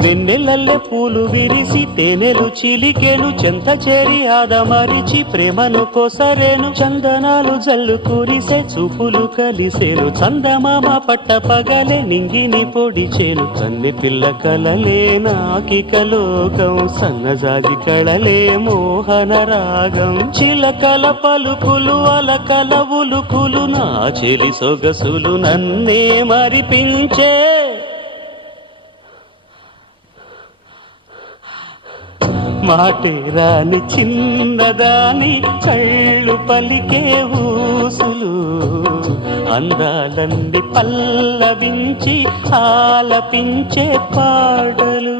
వెన్నెలల్లె పూలు విరిసి తేనెలు చిలికెను చెంత చేరి ఆదమరిచి ప్రేమను కొసరేను చందనాలు జల్లు కురిసే చూపులు కలిసేను చందమామ పట్ట పగలే నింగిని పొడిచేను కన్నె పిల్ల కలలే నాకిక లోకం సన్నజాజి కళలే మోహన రాగం చిలకల పలుకులు అలకల ఉలుకులు నా చెలి సొగసులు నన్నే మరిపించే మాటే రాని చిన్నదాని కళ్ళు పలికే ఊసులు అందాలన్నీ పల్లవించి ఆలపించే పాటలు